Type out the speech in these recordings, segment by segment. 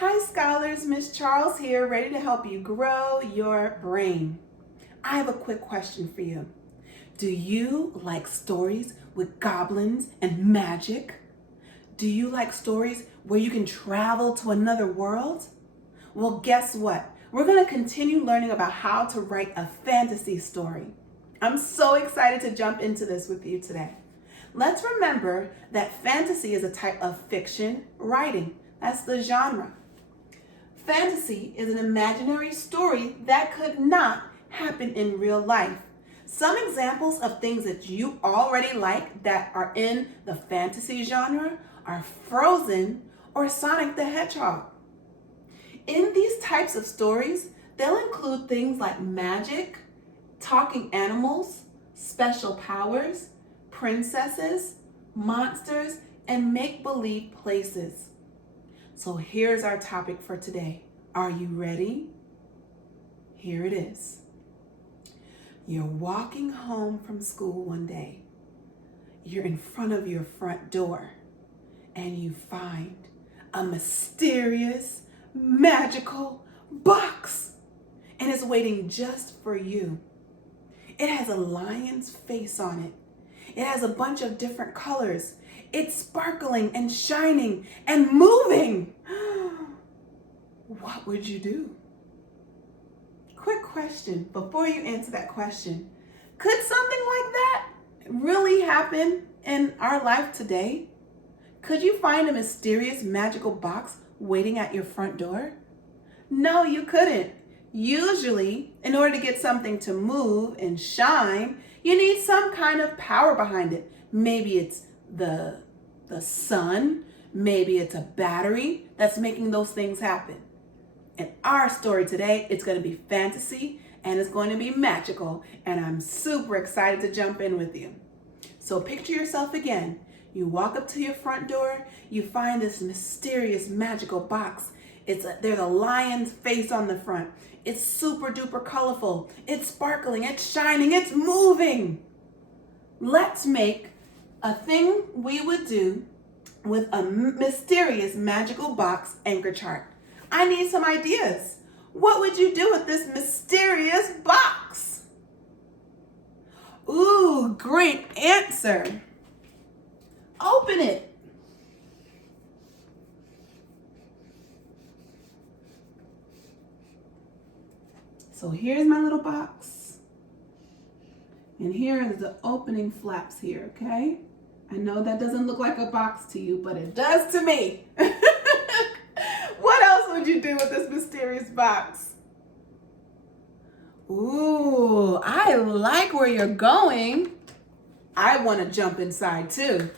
Hi scholars, Miss Charles here, ready to help you grow your brain. I have a quick question for you. Do you like stories with goblins and magic? Do you like stories where you can travel to another world? Well, guess what? We're going to continue learning about how to write a fantasy story. I'm so excited to jump into this with you today. Let's remember that fantasy is a type of fiction writing. That's the genre. Fantasy is an imaginary story that could not happen in real life. Some examples of things that you already like that are in the fantasy genre are Frozen or Sonic the Hedgehog. In these types of stories, they'll include things like magic, talking animals, special powers, princesses, monsters, and make-believe places. So here's our topic for today. Are you ready? Here it is. You're walking home from school one day. You're in front of your front door and you find a mysterious, magical box, and it's waiting just for you. It has a lion's face on it. It has a bunch of different colors. It's sparkling and shining and moving. What would you do? Quick question before you answer that question. Could something like that really happen in our life today? Could you find a mysterious magical box waiting at your front door? No, you couldn't. Usually, in order to get something to move and shine, you need some kind of power behind it. Maybe it's the sun, maybe it's a battery that's making those things happen. In our story today, it's going to be fantasy and it's going to be magical, and I'm super excited to jump in with you. So picture yourself again. You walk up to your front door, you find this mysterious magical box. There's a lion's face on the front. It's super duper colorful. It's sparkling, it's shining, it's moving. Let's make a thing we would do with a mysterious magical box anchor chart. I need some ideas. What would you do with this mysterious box? Ooh, great answer. Open it. So here's my little box. And here is the opening flaps here, okay? I know that doesn't look like a box to you, but it does to me. What else would you do with this mysterious box? Ooh, I like where you're going. I want to jump inside too.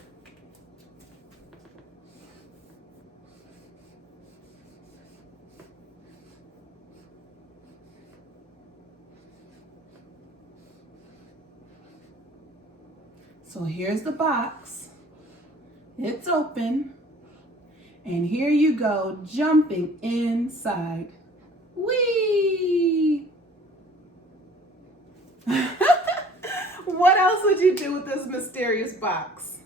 So here's the box. It's open. And here you go, jumping inside. Whee! What else would you do with this mysterious box?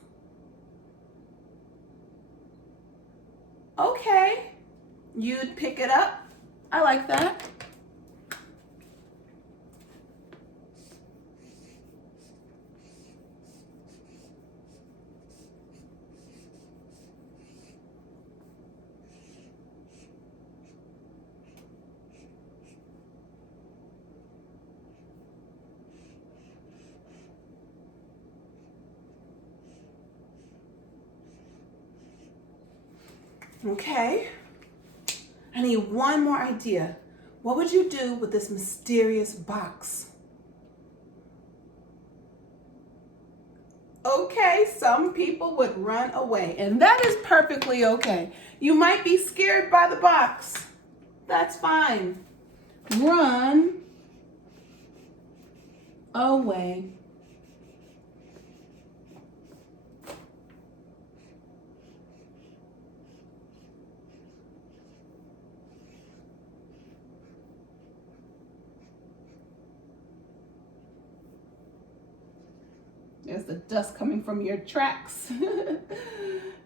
Okay, you'd pick it up. I like that. Okay, I need one more idea. What would you do with this mysterious box? Okay, some people would run away, and that is perfectly okay. You might be scared by the box. That's fine. Run away. There's the dust coming from your tracks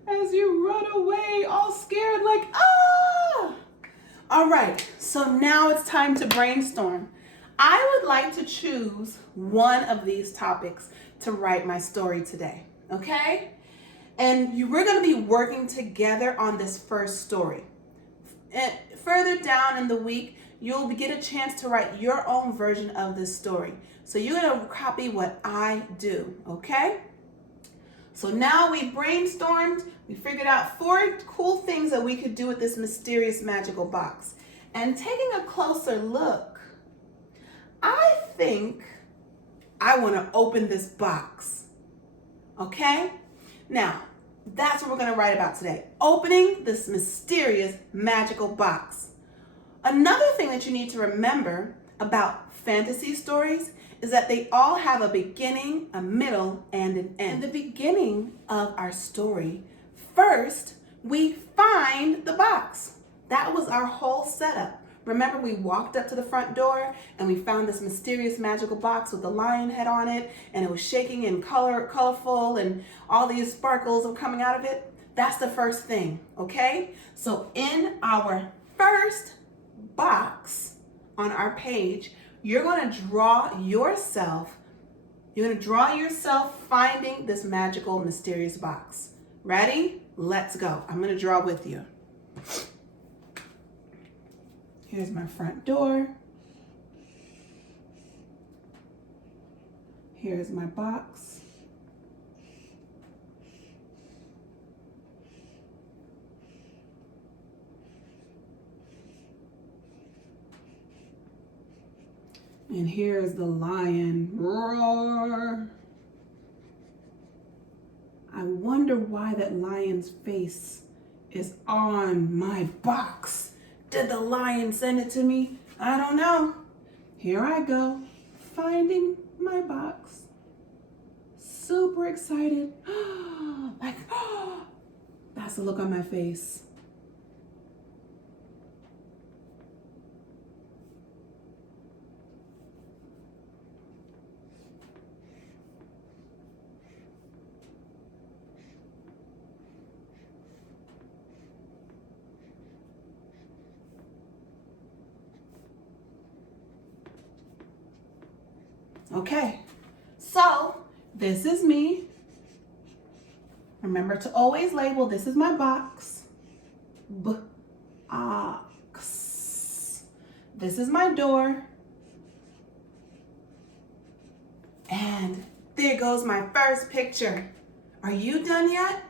as you run away, all scared, like, ah! All right, so now it's time to brainstorm. I would like to choose one of these topics to write my story today, okay? And we're going to be working together on this first story. And further down in the week, you'll get a chance to write your own version of this story. So you're going to copy what I do, okay? So now we brainstormed, we figured out 4 cool things that we could do with this mysterious magical box. And taking a closer look, I think I want to open this box, okay? Now, that's what we're going to write about today, opening this mysterious magical box. Another thing that you need to remember about fantasy stories is that they all have a beginning, a middle, and an end. In the beginning of our story, first, we find the box. That was our whole setup. Remember, we walked up to the front door and we found this mysterious magical box with a lion head on it, and it was shaking and colorful, and all these sparkles are coming out of it. That's the first thing, okay? So in our first box on our page, you're going to draw yourself finding this magical, mysterious box. Ready? Let's go. I'm going to draw with you. Here's my front door. Here's my box. And here's the lion. Roar. I wonder why that lion's face is on my box. Did the lion send it to me? I don't know. Here I go, finding my box. Super excited. That's the look on my face. Okay, so this is me. Remember to always label, this is my box. Box. This is my door. And there goes my first picture. Are you done yet?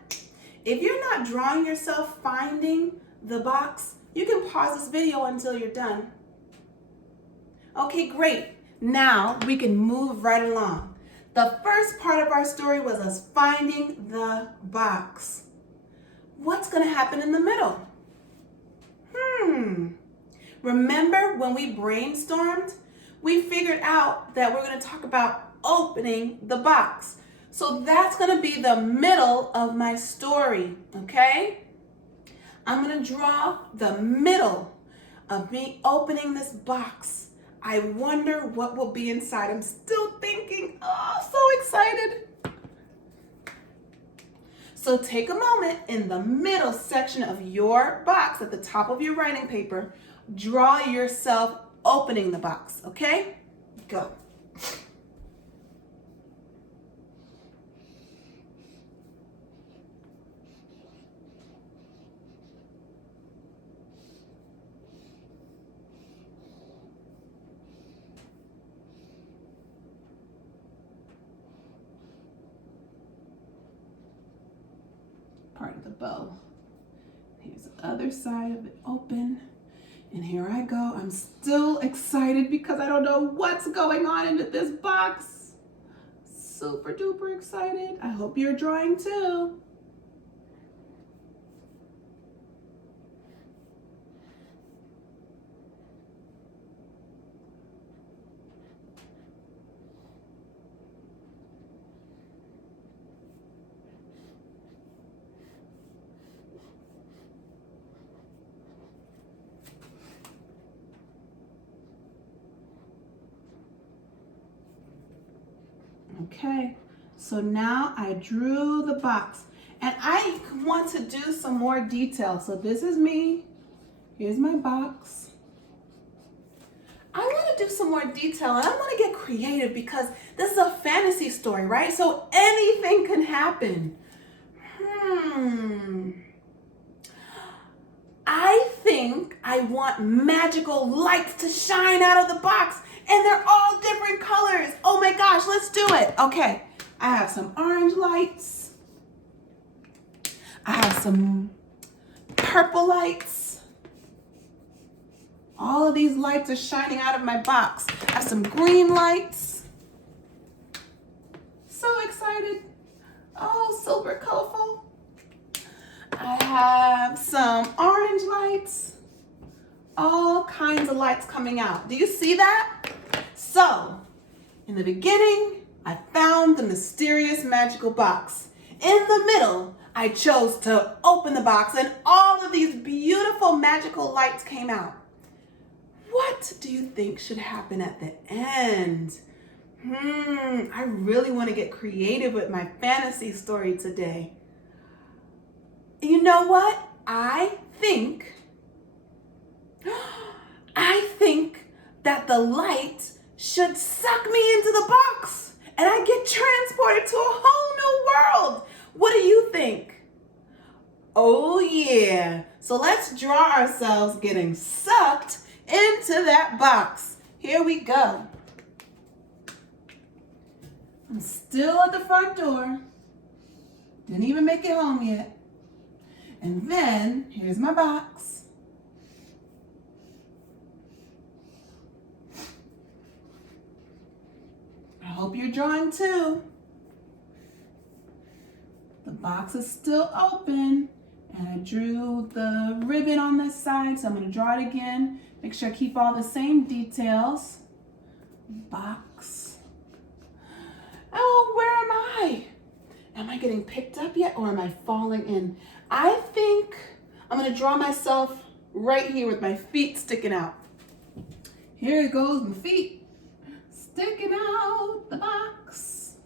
If you're not drawing yourself finding the box, you can pause this video until you're done. Okay, great. Now we can move right along. The first part of our story was us finding the box. What's going to happen in the middle? Remember when we brainstormed? We figured out that we're going to talk about opening the box. So that's going to be the middle of my story, okay? I'm going to draw the middle of me opening this box. I wonder what will be inside. I'm still thinking, oh, so excited. So take a moment in the middle section of your box at the top of your writing paper. Draw yourself opening the box, okay? Go. Part of the bow. Here's the other side of it open. And here I go. I'm still excited because I don't know what's going on into this box. Super duper excited. I hope you're drawing too. Okay, so now I drew the box and I want to do some more detail. So this is me. Here's my box. I want to do some more detail and I want to get creative because this is a fantasy story, right? So anything can happen. I think I want magical lights to shine out of the box and they're all different colors. Oh my gosh, let's do it. Okay, I have some orange lights. I have some purple lights. All of these lights are shining out of my box. I have some green lights. So excited. Oh, silver colorful. I have some orange lights. All kinds of lights coming out. Do you see that? So, in the beginning, I found the mysterious magical box. In the middle, I chose to open the box and all of these beautiful magical lights came out. What do you think should happen at the end? I really want to get creative with my fantasy story today. You know what? I think that the light should suck me into the box and I get transported to a whole new world. What do you think? Oh yeah. So let's draw ourselves getting sucked into that box. Here we go. I'm still at the front door. Didn't even make it home yet. And then here's my box. I hope you're drawing too. The box is still open and I drew the ribbon on this side, so I'm going to draw it again. Make sure I keep all the same details. Box. Oh, where am I? Am I getting picked up yet or am I falling in? I think I'm going to draw myself right here with my feet sticking out. Here goes my feet sticking out the box.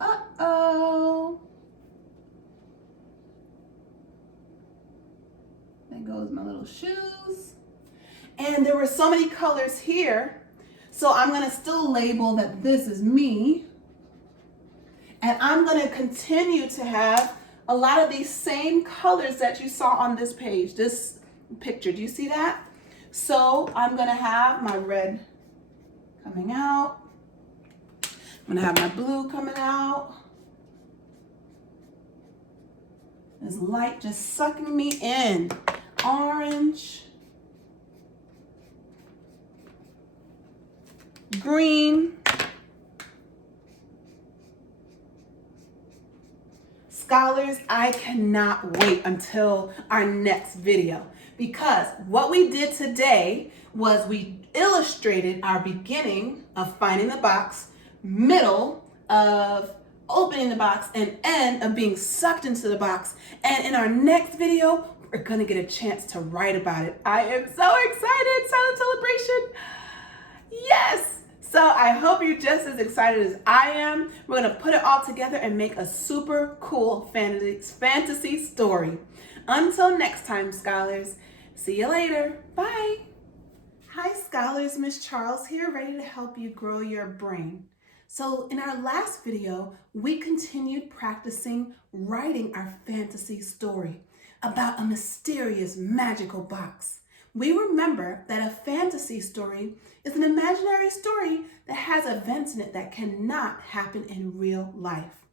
Uh-oh. There goes my little shoes. And there were so many colors here. So I'm going to still label that this is me. And I'm going to continue to have a lot of these same colors that you saw on this page, this picture. Do you see that? So I'm going to have my red coming out. I'm going to have my blue coming out. This light just sucking me in. Orange. Green. Scholars, I cannot wait until our next video because what we did today was we illustrated our beginning of finding the box, middle of opening the box, and end of being sucked into the box. And in our next video, we're gonna get a chance to write about it. I am so excited, silent celebration. Yes! So I hope you're just as excited as I am. We're gonna put it all together and make a super cool fantasy story. Until next time, scholars, see you later, bye. Hi scholars, Miss Charles here, ready to help you grow your brain. So in our last video, we continued practicing writing our fantasy story about a mysterious magical box. We remember that a fantasy story is an imaginary story that has events in it that cannot happen in real life.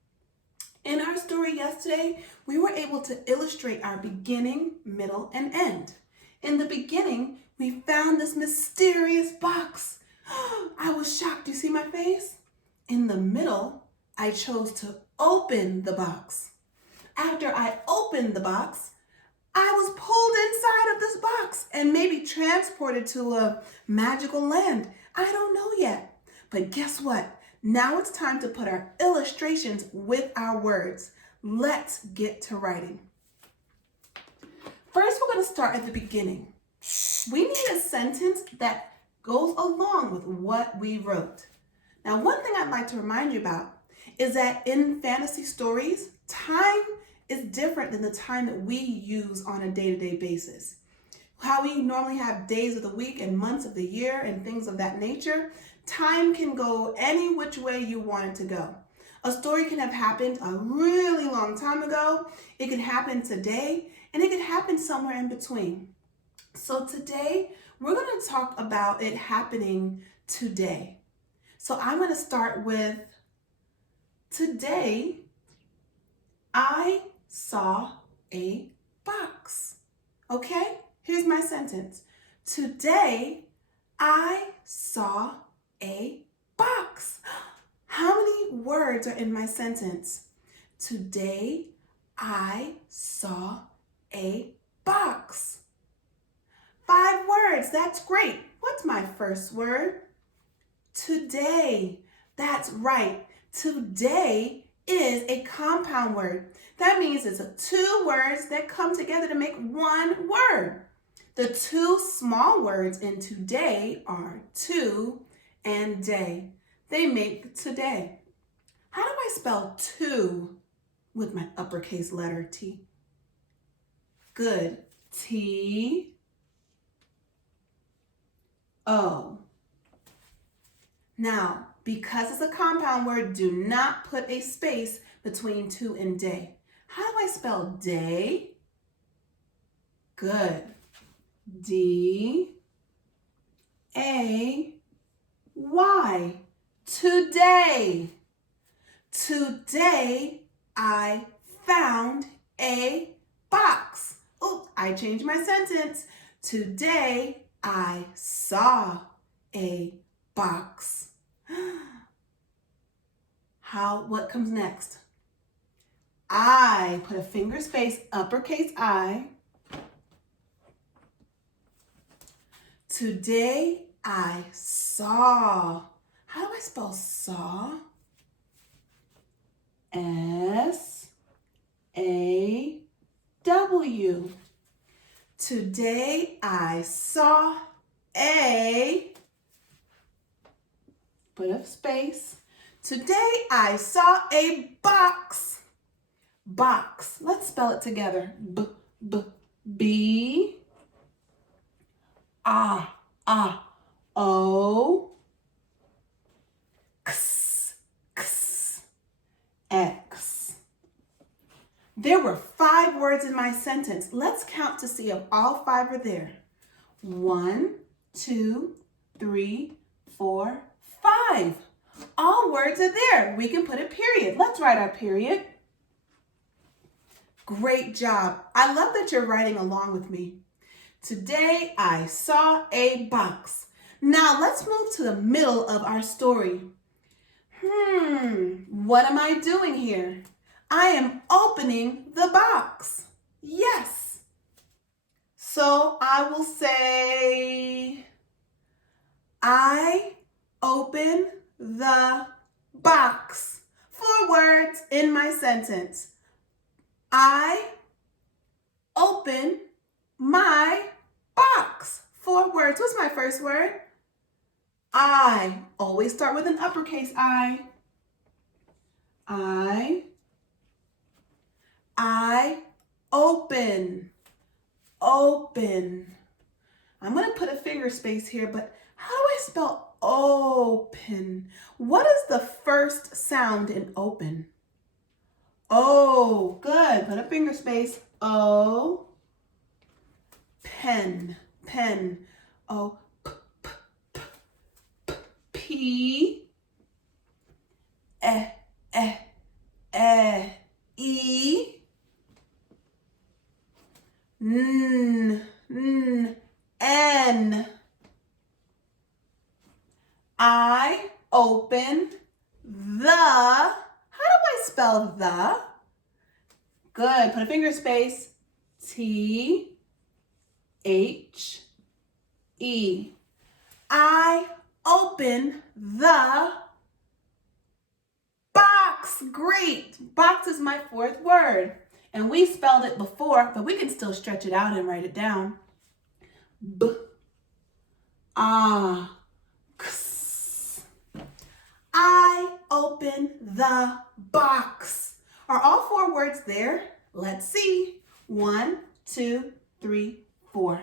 In our story yesterday, we were able to illustrate our beginning, middle, and end. In the beginning, we found this mysterious box. I was shocked. Do you see my face? In the middle, I chose to open the box. After I opened the box, I was pulled inside of this box and maybe transported to a magical land. I don't know yet. But guess what? Now it's time to put our illustrations with our words. Let's get to writing. First, we're going to start at the beginning. We need a sentence that goes along with what we wrote. Now, one thing I'd like to remind you about is that in fantasy stories, time is different than the time that we use on a day-to-day basis. how we normally have days of the week and months of the year and things of that nature, time can go any which way you want it to go. A story can have happened a really long time ago. It can happen today, and it can happen somewhere in between. So today, we're going to talk about it happening today. So I'm going to start with, today, I saw a box. Okay? Here's my sentence. Today, I saw a box. How many words are in my sentence? Today, I saw a box. 5 words. That's great. What's my first word? Today. That's right. Today is a compound word. That means it's 2 words that come together to make 1 word. The 2 small words in today are to and day. They make today. How do I spell to with my uppercase letter T? Good. T-O. Now, because it's a compound word, do not put a space between to and day. How do I spell day? Good. D-A-Y. Today. Today, I found a box. Oh, I changed my sentence. Today, I saw a box. What comes next? I put a finger space, uppercase I. Today, I saw. How do I spell saw? S-A-W. Today, I saw a, put a space. Today, I saw a box. Box. Let's spell it together. B, O, X. There were 5 words in my sentence. Let's count to see if all 5 are there. 1, 2, 3, 4, 5. All words are there. We can put a period. Let's write our period. Great job. I love that you're writing along with me. Today, I saw a box. Now, let's move to the middle of our story. What am I doing here? I am opening the box. Yes. So I will say, I open the box. 4 words in my sentence. I open my box. 4 words. What's my first word? I. Always start with an uppercase I. I open. Open. I'm going to put a finger space here, but how do I spell open? What is the first sound in open? Oh, good. Put a finger space. O. Pen. Pen. O. P. E. N. I open the. How do I spell the? Good. Put a finger space. T-H-E. I open the box. Great. Box is my 4th word. And we spelled it before, but we can still stretch it out and write it down. X. I open the box. Are all 4 words there? Let's see. 1, 2, 3, 4.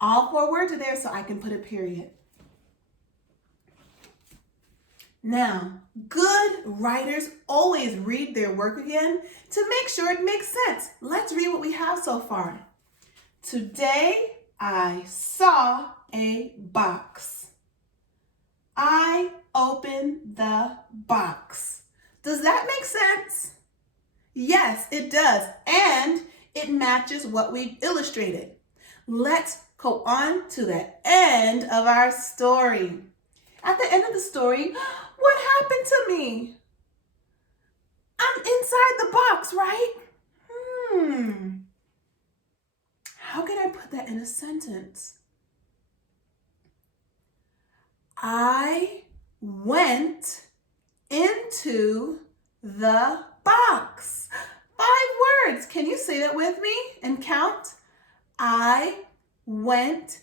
All 4 words are there so I can put a period. Now, good writers always read their work again to make sure it makes sense. Let's read what we have so far. Today, I saw a box. I opened the box. Does that make sense? Yes, it does. And it matches what we illustrated. Let's go on to the end of our story. At the end of the story, what happened to me? I'm inside the box, right? How can I put that in a sentence? I went into the box. 5 words. Can you say that with me and count? I went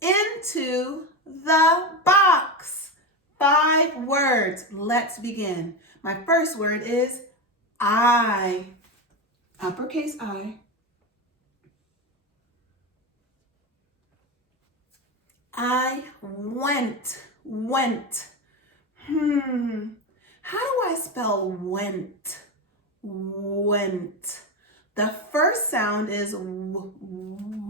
into the box. 5 words. Let's begin. My first word is I. Uppercase I. I went. How do I spell went? Went. The first sound is w.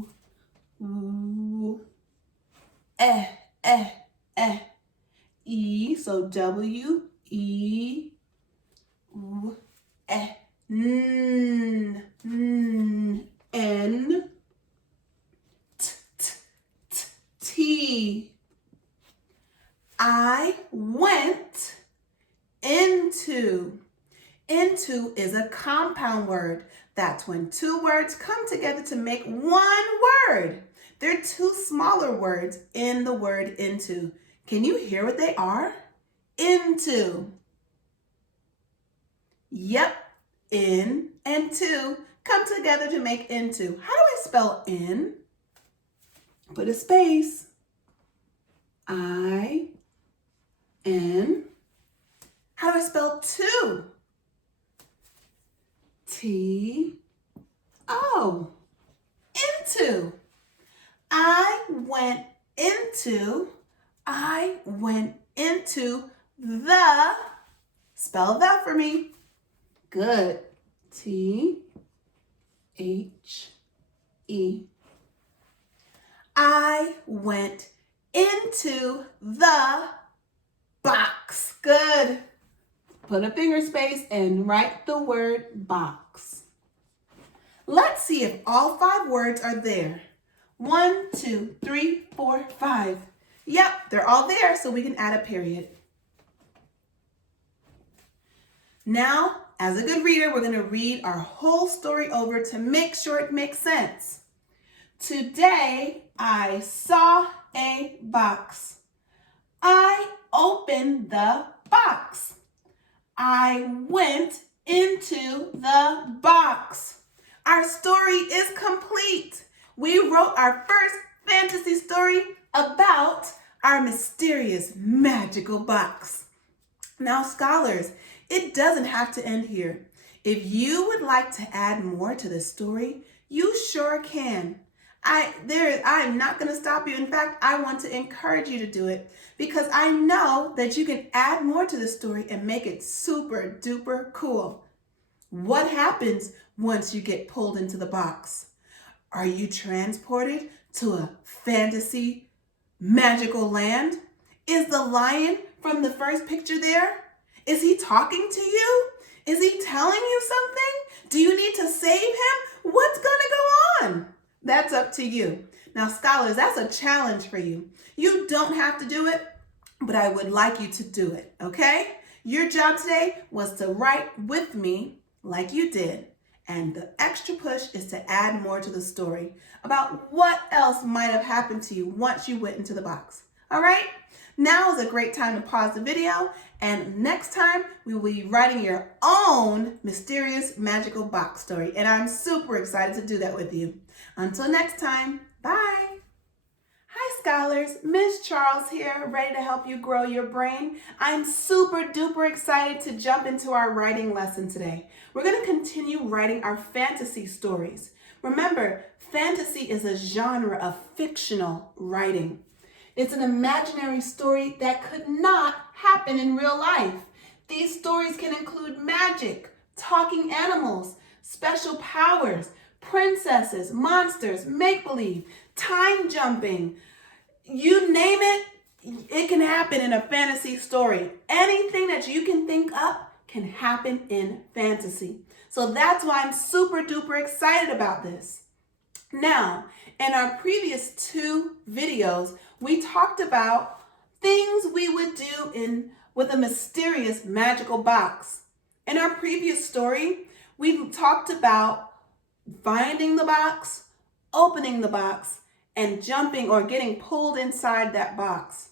E, so W, E, w, N, N, T. I went into. Into is a compound word. That's when 2 words come together to make 1 word. There are 2 smaller words in the word into. Can you hear what they are? Into. Yep, in and to come together to make into. How do I spell in? Put a space. I, N. How do I spell to? T, O. Into. I went into the, spell that for me. Good. T, H, E. I went into the box. Good. Put a finger space and write the word box. Let's see if all 5 words are there. 1, 2, 3, 4, 5. Yep, they're all there, so we can add a period. Now, as a good reader, we're going to read our whole story over to make sure it makes sense. Today, I saw a box. I opened the box. I went into the box. Our story is complete. We wrote our first fantasy story about our mysterious magical box. Now, scholars, it doesn't have to end here. If you would like to add more to this story, you sure can. I'm not going to stop you. In fact, I want to encourage you to do it because I know that you can add more to the story and make it super duper cool. What happens once you get pulled into the box? Are you transported to a fantasy magical land? Is the lion from the first picture there? Is he talking to you? Is he telling you something? Do you need to save him? What's going to go on? That's up to you. Now, scholars, that's a challenge for you. You don't have to do it, but I would like you to do it, okay? Your job today was to write with me like you did, and the extra push is to add more to the story about what else might have happened to you once you went into the box. All right? Now is a great time to pause the video, and next time we will be writing your own mysterious magical box story, and I'm super excited to do that with you. Until next time, bye. Hi scholars, Ms. Charles here, ready to help you grow your brain. I'm super duper excited to jump into our writing lesson today. We're going to continue writing our fantasy stories. Remember, fantasy is a genre of fictional writing. It's an imaginary story that could not happen in real life. These stories can include magic, talking animals, special powers, princesses, monsters, make-believe, time jumping. You name it, it can happen in a fantasy story. Anything that you can think up can happen in fantasy. So that's why I'm super duper excited about this. Now, in our previous 2 videos, we talked about things we would do with a mysterious magical box. In our previous story, we talked about finding the box, opening the box, and jumping or getting pulled inside that box.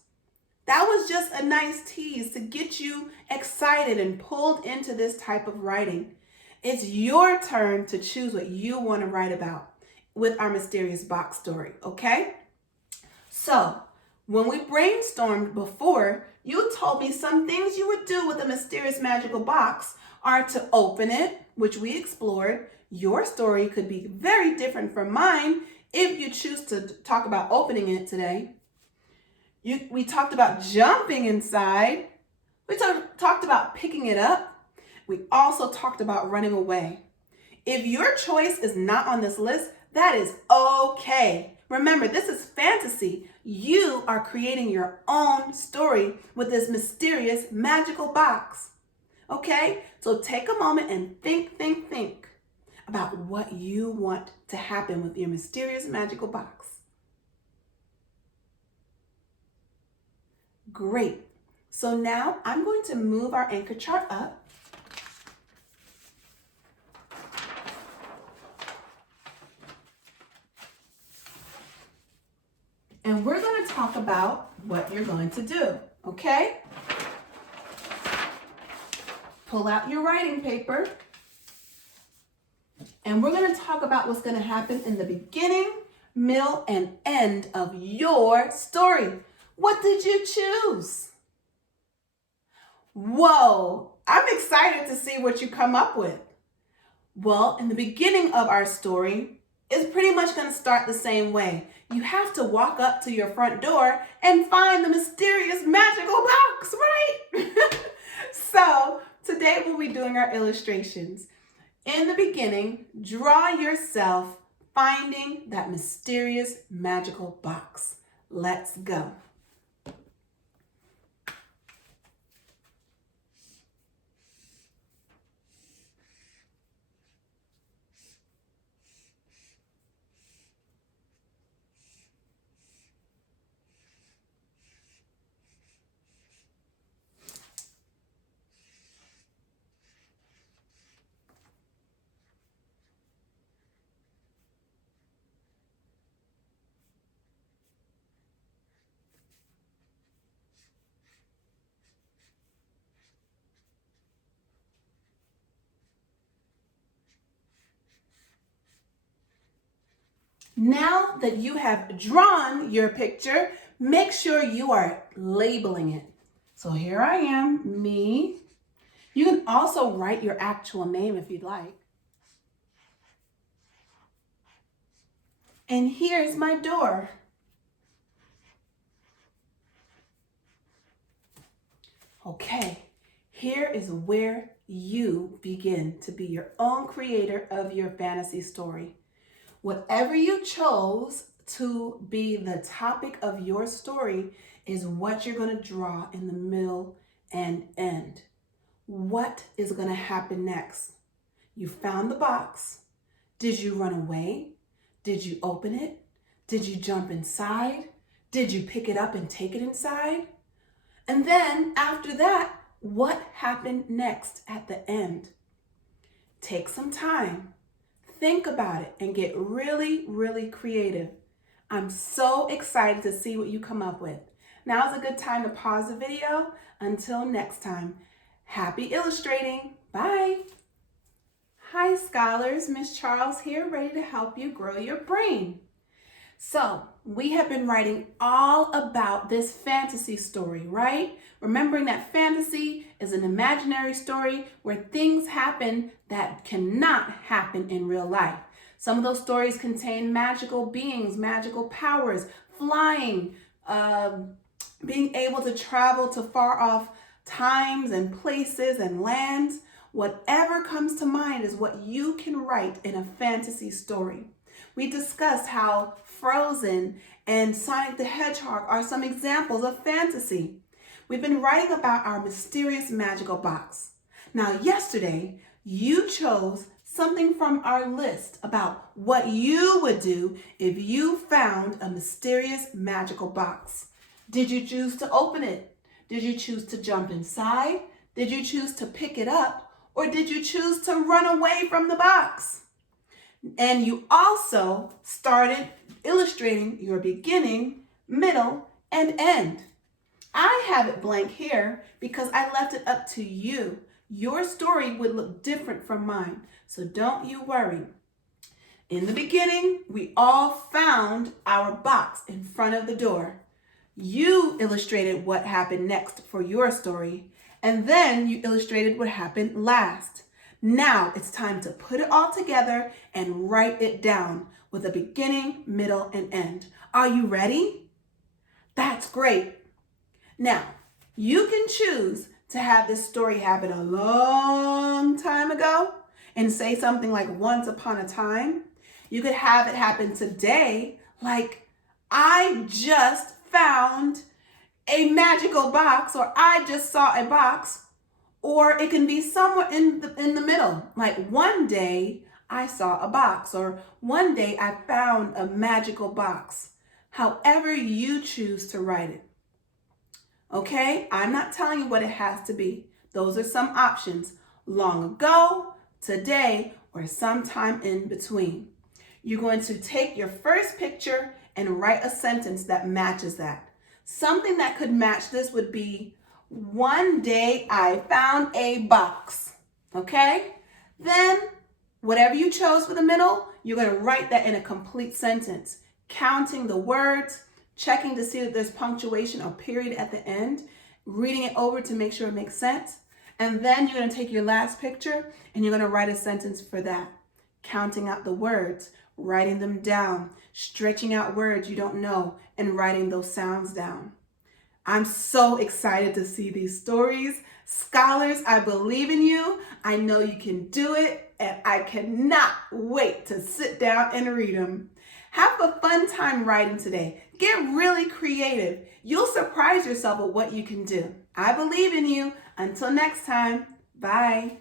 That was just a nice tease to get you excited and pulled into this type of writing. It's your turn to choose what you want to write about with our mysterious box story, okay? So, when we brainstormed before, you told me some things you would do with a mysterious magical box are to open it, which we explored. Your story could be very different from mine if you choose to talk about opening it today. We talked about jumping inside. We talked about picking it up. We also talked about running away. If your choice is not on this list, that is okay. Remember, this is fantasy. You are creating your own story with this mysterious magical box. Okay? So take a moment and think about what you want to happen with your mysterious magical box. Great. So now I'm going to move our anchor chart up. And we're going to talk about what you're going to do, okay? Pull out your writing paper. And we're going to talk about what's going to happen in the beginning, middle, and end of your story. What did you choose? Whoa, I'm excited to see what you come up with. Well, in the beginning of our story, it's pretty much going to start the same way. You have to walk up to your front door and find the mysterious magical box, right? So today we'll be doing our illustrations. In the beginning, draw yourself finding that mysterious magical box. Let's go. Now that you have drawn your picture, make sure you are labeling it. So here I am, me. You can also write your actual name if you'd like. And here's my door. Okay, here is where you begin to be your own creator of your fantasy story. Whatever you chose to be the topic of your story is what you're going to draw in the middle and end. What is going to happen next? You found the box. Did you run away? Did you open it? Did you jump inside? Did you pick it up and take it inside? And then after that, what happened next at the end? Take some time. Think about it and get really, really creative. I'm so excited to see what you come up with. Now is a good time to pause the video. Until next time, happy illustrating. Bye. Hi, scholars. Miss Charles here, ready to help you grow your brain. So, we have been writing all about this fantasy story, right? Remembering that fantasy is an imaginary story where things happen that cannot happen in real life. Some of those stories contain magical beings, magical powers, flying, being able to travel to far off times and places and lands. Whatever comes to mind is what you can write in a fantasy story. We discussed how Frozen and Sonic the Hedgehog are some examples of fantasy. We've been writing about our mysterious magical box. Now, yesterday, you chose something from our list about what you would do if you found a mysterious magical box. Did you choose to open it? Did you choose to jump inside? Did you choose to pick it up? Or did you choose to run away from the box? And you also started illustrating your beginning, middle, and end. I have it blank here because I left it up to you. Your story would look different from mine, so don't you worry. In the beginning, we all found our box in front of the door. You illustrated what happened next for your story, and then you illustrated what happened last. Now it's time to put it all together and write it down with a beginning, middle, and end. Are you ready? That's great. Now, you can choose to have this story happen a long time ago and say something like once upon a time. You could have it happen today, like I just found a magical box, or I just saw a box, or it can be somewhere in the middle, like one day I saw a box, or one day I found a magical box. However you choose to write it. Okay, I'm not telling you what it has to be. Those are some options. Long ago, today, or sometime in between. You're going to take your first picture and write a sentence that matches that. Something that could match this would be, one day I found a box. Okay? Then, whatever you chose for the middle, you're going to write that in a complete sentence, counting the words, checking to see if there's punctuation or period at the end, reading it over to make sure it makes sense. And then you're going to take your last picture and you're going to write a sentence for that, counting out the words, writing them down, stretching out words you don't know, and writing those sounds down. I'm so excited to see these stories. Scholars, I believe in you. I know you can do it, and I cannot wait to sit down and read them. Have a fun time writing today. Get really creative. You'll surprise yourself with what you can do. I believe in you. Until next time, bye.